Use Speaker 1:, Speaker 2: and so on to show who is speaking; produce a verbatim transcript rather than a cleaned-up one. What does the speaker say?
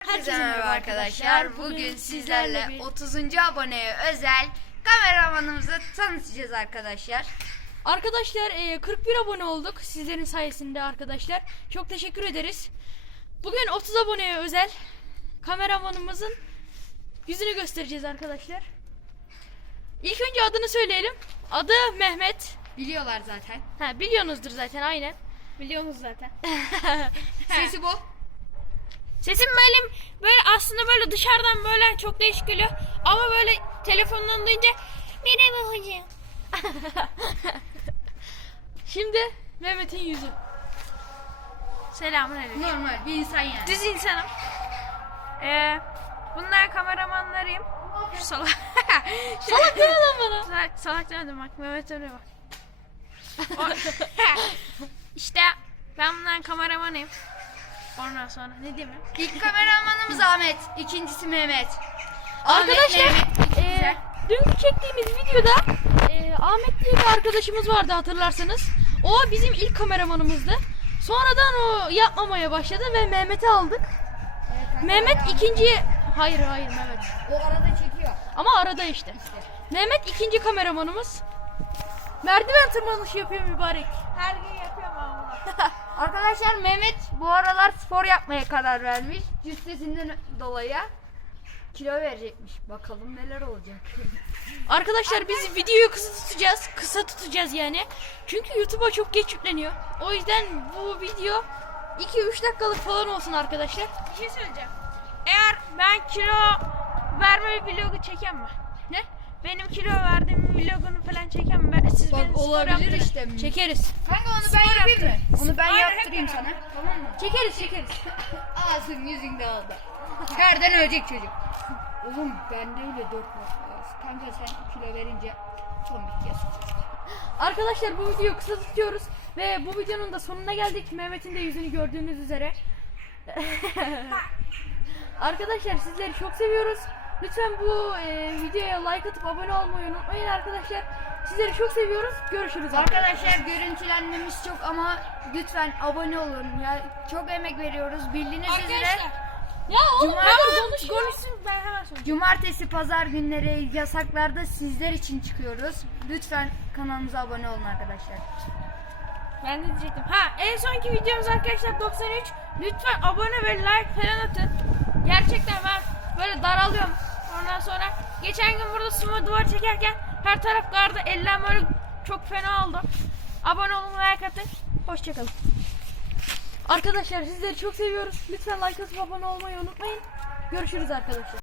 Speaker 1: Herkese merhaba arkadaşlar. Bugün sizlerle otuzuncu aboneye özel kameramanımızı tanıtacağız arkadaşlar.
Speaker 2: Arkadaşlar kırk bir abone olduk sizlerin sayesinde arkadaşlar. Çok teşekkür ederiz. Bugün otuz aboneye özel kameramanımızın yüzünü göstereceğiz arkadaşlar. İlk önce adını söyleyelim. Adı Mehmet.
Speaker 1: Biliyorlar zaten.
Speaker 2: Ha, biliyorsunuzdur zaten, aynen. Biliyorsunuz zaten.
Speaker 1: Sesi bu.
Speaker 2: Sesim benim böyle aslında böyle dışarıdan böyle çok değişik geliyor. Ama böyle telefondan duyunca merhaba hocam. Şimdi Mehmet'in yüzü.
Speaker 3: Selamünaleyküm.
Speaker 1: Normal bir insan yani.
Speaker 3: Düz insanım. Ee, bunlar kameramanlarıyım. Şu salak.
Speaker 2: Salak deme lan bana.
Speaker 3: Salak, salak demedim bak. Mehmet öyle bak. O- işte ben bunların kameramanıyım. Ondan sonra ne diyeyim ya?
Speaker 1: İlk kameramanımız Ahmet, ikincisi Mehmet.
Speaker 2: Arkadaşlar
Speaker 1: Ahmet, Mehmet,
Speaker 2: e,
Speaker 1: güzel.
Speaker 2: dünkü çektiğimiz videoda e, Ahmet diye bir arkadaşımız vardı, hatırlarsanız. O bizim ilk kameramanımızdı. Sonradan o yapmamaya başladı ve Mehmet'i aldık. Mehmet ikinci... Hayır hayır Mehmet.
Speaker 1: O arada çekiyor.
Speaker 2: Ama arada işte. Mehmet ikinci kameramanımız. Merdiven tırmanışı yapıyor mübarek.
Speaker 3: Her gün yapıyorum ama bunu.
Speaker 1: Arkadaşlar Mehmet bu aralar spor yapmaya karar vermiş. Cüssesinden dolayı kilo verecekmiş. Bakalım neler olacak.
Speaker 2: Arkadaşlar biz videoyu kısa tutacağız. Kısa tutacağız yani. Çünkü YouTube'a çok geç yükleniyor. O yüzden bu video iki üç dakikalık falan olsun arkadaşlar.
Speaker 3: Bir şey söyleyeceğim. Eğer ben kilo verme vlogu çekeyim mi?
Speaker 2: Ne?
Speaker 3: Benim kilo verdiğim vlogunu falan çekeyim mi? Siz
Speaker 1: Bak
Speaker 3: beni spor
Speaker 1: olabilir
Speaker 3: yaptırın.
Speaker 1: işte.
Speaker 2: Çekeriz.
Speaker 1: Kanka onu ben yapayım mı? Onu ben
Speaker 3: Aynen,
Speaker 1: yaptırayım
Speaker 3: hep
Speaker 1: sana.
Speaker 3: beraber.
Speaker 1: Tamam mı?
Speaker 2: Çekeriz çekeriz.
Speaker 1: Ağzın yüzünde oldu. Nereden ölecek çocuk? Oğlum bende öyle dört var. Kanka sen kilo verince son bir kez.
Speaker 2: Arkadaşlar bu videoyu kısa tutuyoruz. Ve bu videonun da sonuna geldik. Mehmet'in de yüzünü gördüğünüz üzere. Arkadaşlar sizleri çok seviyoruz. Lütfen bu e, videoya like atıp abone olmayı unutmayın arkadaşlar. Sizleri çok seviyoruz. Görüşürüz
Speaker 1: Arkadaşlar görüntülenmemiz çok ama lütfen abone olun. Ya çok emek veriyoruz. Bildiğiniz üzere
Speaker 2: Ya oğlum
Speaker 1: Cuma-
Speaker 2: ben konuş.
Speaker 3: Konuşsun ben hemen söyleyeceğim.
Speaker 1: cumartesi pazar günleri yasaklarda sizler için çıkıyoruz. Lütfen kanalımıza abone olun arkadaşlar.
Speaker 3: Ben de diyecektim. Ha, en sonki videomuz arkadaşlar doksan üç. Lütfen abone ve like falan atın. Gerçekten ben böyle daralıyorum. Ondan sonra geçen gün burada sumo duvar çekerken her taraf kardı. Eller böyle çok fena oldu. Abone olun, like atın. Hoşçakalın.
Speaker 2: Arkadaşlar sizleri çok seviyoruz. Lütfen like atıp abone olmayı unutmayın. Görüşürüz arkadaşlar.